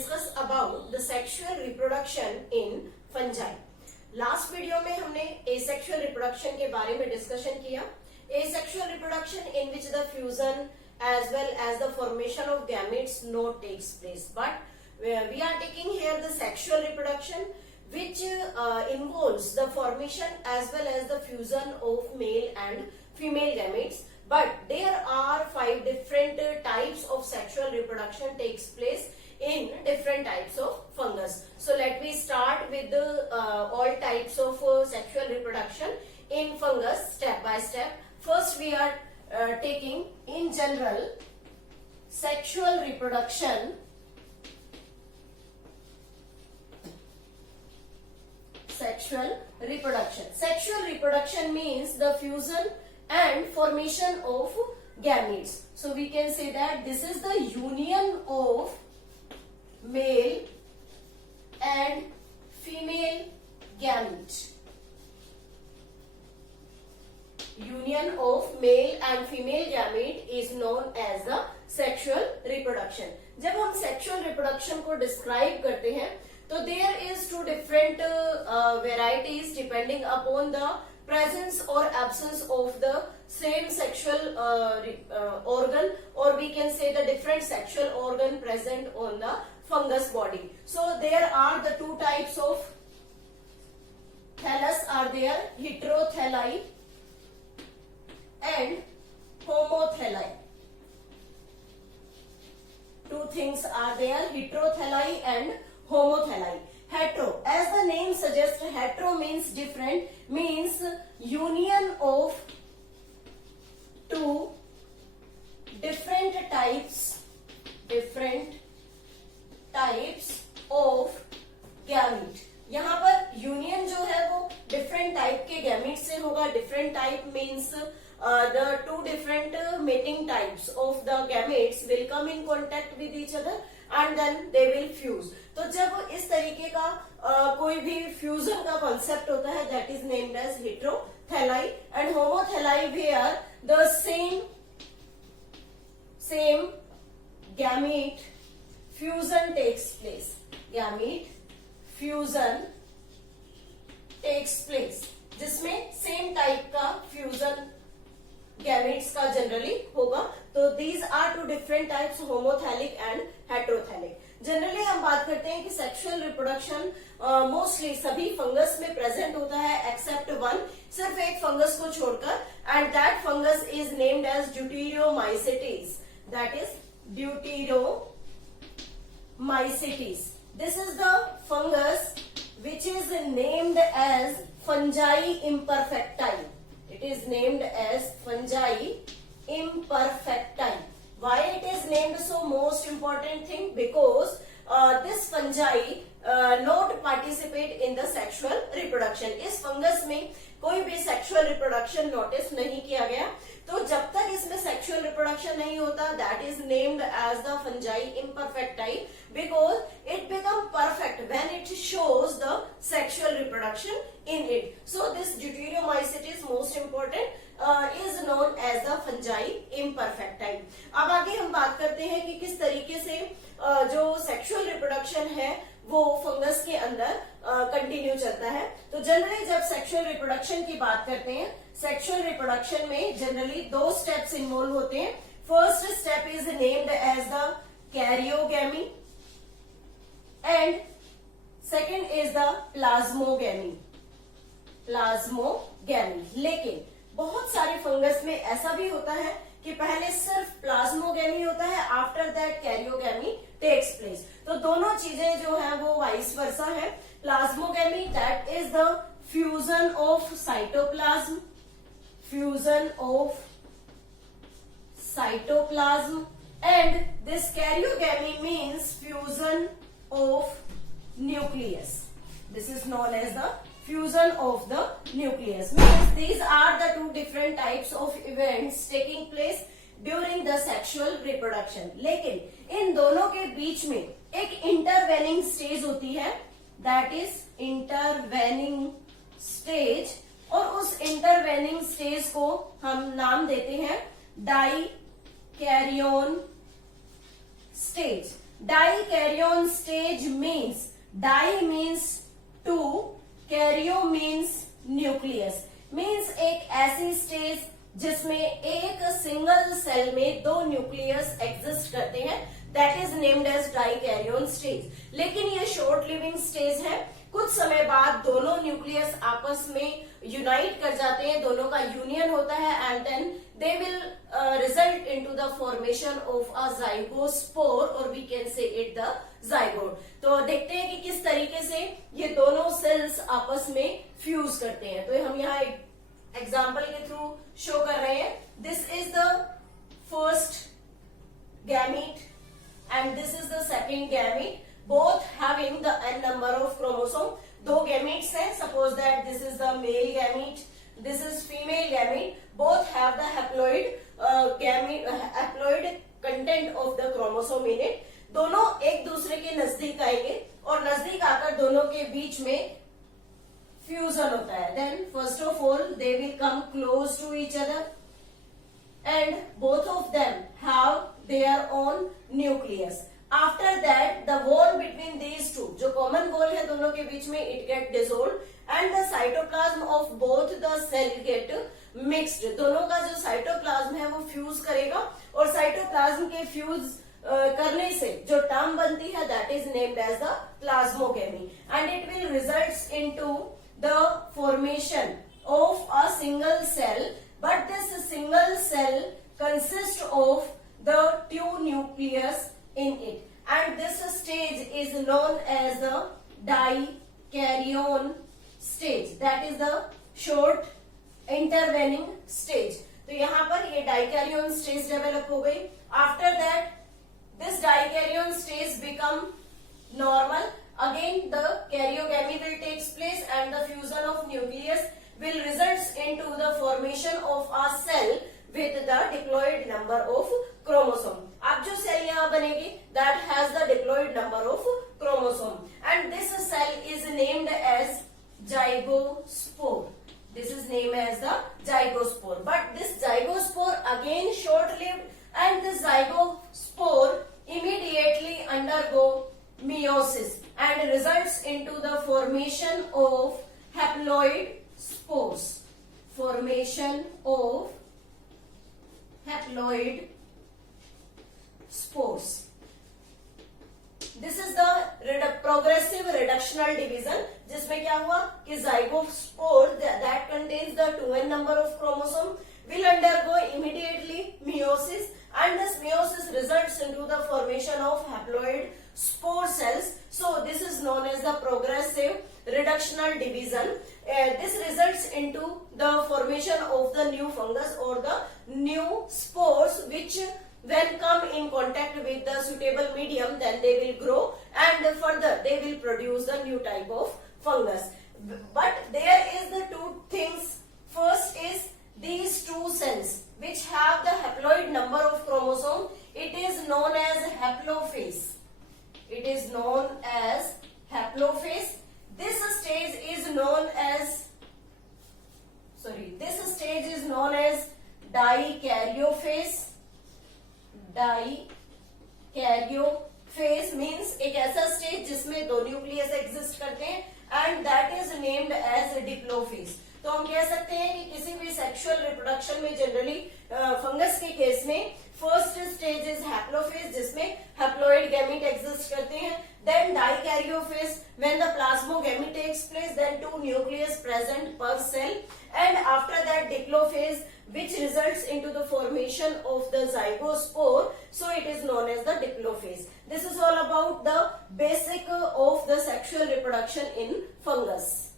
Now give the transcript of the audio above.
discuss about the sexual reproduction in fungi. Last video में हमने asexual reproduction के बारे में डिस्कशन किया. Asexual reproduction in which the fusion as well as the formation of gametes not takes place, but we are taking here the sexual reproduction which involves the formation as well as the fusion of male and female gametes. But there are 5 different types of sexual reproduction takes place in different types of fungus. So let me start with the all types of sexual reproduction in fungus step by step. First we are taking in general sexual reproduction. Sexual reproduction means the fusion and formation of gametes. So we can say that this is the union of male and female gamete. Union of male and female gamete is known as the sexual reproduction. जब हम sexual reproduction को describe करते हैं तो there is 2 different varieties depending upon the presence or absence of the same sexual organ, or we can say the different sexual organ present on the fungus body. So there are the 2 types of thallus are there, heterothalli and homothalli. 2 things are there, heterothalli and homothalli. Hetero, as the name suggests, hetero means different, means union of 2 different types of gamete. यहाँ पर union जो है वो different type के gamete से होगा. Different type means the 2 different mating types of the gametes will come in contact with each other and then they will fuse. तो जब इस तरीके का कोई भी फ्यूजन का कॉन्सेप्ट होता है that is named as heterothalli, and homothalli where the same gamete fusion takes place. Gamete fusion takes place जिसमें सेम टाइप का फ्यूजन गैमेट्स का जनरली होगा. तो these are 2 different types, homothallic and heterothallic. Generally हम बात करते हैं कि सेक्सुअल रिप्रोडक्शन मोस्टली सभी फंगस में प्रेजेंट होता है एक्सेप्ट 1, सिर्फ एक फंगस को छोड़कर, and that fungus is named as deuteromycetes. That is deuteromycetes. This is the fungus which is named as fungi imperfecti. It is named as fungi imperfecti. Why it is named? So most important thing, because this fungi not participate in the sexual reproduction. इस fungus में कोई भी sexual reproduction notice नहीं किया गया. तो जब तक इसमें सेक्सुअल रिप्रोडक्शन नहीं होता, that is named as the fungi imperfecti, because it become perfect when it shows the sexual reproduction in it. So this deuteromycetes most important is known as the fungi imperfecti. अब आगे हम बात करते हैं कि किस तरीके से जो सेक्सुअल रिप्रोडक्शन है वो फंगस के अंदर कंटिन्यू चलता है. तो जनरली जब सेक्सुअल रिप्रोडक्शन की बात करते हैं, सेक्सुअल रिप्रोडक्शन में जनरली 2 स्टेप्स इन्वॉल्व होते हैं. First step is named as the karyogamy and second is the plasmogamy. लेकिन बहुत सारे फंगस में ऐसा भी होता है कि पहले सिर्फ प्लाज्मोगैमी होता है, after that karyogamy takes place. तो दोनों चीजें जो है वो वाइस वर्सा है. Plasmogamy that is the fusion of cytoplasm and this karyogamy means fusion of nucleus. This is known as the fusion of the nucleus. Means these are the 2 different types of events taking place during the sexual reproduction. लेकिन इन दोनों के बीच में एक intervening stage होती है, that is intervening stage, और उस intervening stage को हम नाम देते हैं dikaryon stage. Dikaryon stage means di means two, karyo means nucleus. Means एक ऐसी स्टेज जिसमें एक सिंगल सेल में दो न्यूक्लियस एग्जिस्ट करते हैं, that is named as dikaryon stage. लेकिन ये शॉर्ट लिविंग स्टेज है, कुछ समय बाद दोनों न्यूक्लियस आपस में यूनाइट कर जाते हैं, दोनों का यूनियन होता है and then they will result into the formation of a zygospore और we can say it the zygote. तो देखते हैं कि किस तरीके से ये दोनों सेल्स आपस में फ्यूज करते हैं। तो हम यहाँ एक एग्जाम्पल के थ्रू शो कर रहे हैं। This is the first gamete and this is the second gamete, both having the n number of chromosome. दो gametes हैं, suppose that this is the male gamete, this is female gamete, both have the haploid content of the chromosome in it. दोनों एक दूसरे के नजदीक आएंगे और नजदीक आकर दोनों के बीच में फ्यूजन होता है। Then first of all they will come close to each other and both of them have their own nucleus. After that the wall between these two, जो common wall है दोनों के बीच में, it get dissolved and the cytoplasm of both the cell get mixed. दोनों का जो cytoplasm है वो fuse करेगा और cytoplasm के fuse करने से जो term बनती है that is named as the plasmogamy and it will results into the formation of a single cell, but this single cell consists of the two nucleus in it and this stage is known as the dikaryon stage, that is the short intervening stage. तो यहाँ पर ये dikaryon stage develop हो गई। After that this dikaryon stage become normal, again the karyogamy will takes place and the fusion of nucleus will results into the formation of a cell with the diploid number of chromosome. अब जो cell यहाँ बनेगी that has the diploid number of chromosome and this cell is named as zygospore. This is named as the zygospore, but this zygospore again short-lived and the zygospore immediately undergo meiosis and results into the formation of haploid spores. Formation of haploid spores. This is the progressive reductional division, जिसमें क्या हुआ कि zygospore that contains the 2n number of chromosome will undergo immediately meiosis and this meiosis results into the formation of haploid spore cells. So this is known as the progressive reductional division. This results into the formation of the new fungus or the new spores which when come in contact with the suitable medium then they will grow and further they will produce the new type of fungus. But there is the two things. First is these two cells which have the haploid number of chromosome, it is known as haplophase. It is known as haplophase. This stage is known as dikaryophase. Dikaryophase means एक ऐसा stage जिसमें दो nucleus exist करते हैं and that is named as diplophase. तो हम कह सकते हैं कि किसी भी सेक्सुअल रिप्रोडक्शन में जनरली फंगस के केस में फर्स्ट स्टेज इज हैप्लोफेज जिसमें हैप्लॉइड गैमीट एग्जिस्ट करते हैं, then dikaryophase when the plasmogamy takes place, then two nucleus present per cell and after that diplophase which results into the formation of the zygospore, so it is known as the diplophase. This is all about the basic of the sexual reproduction in fungus.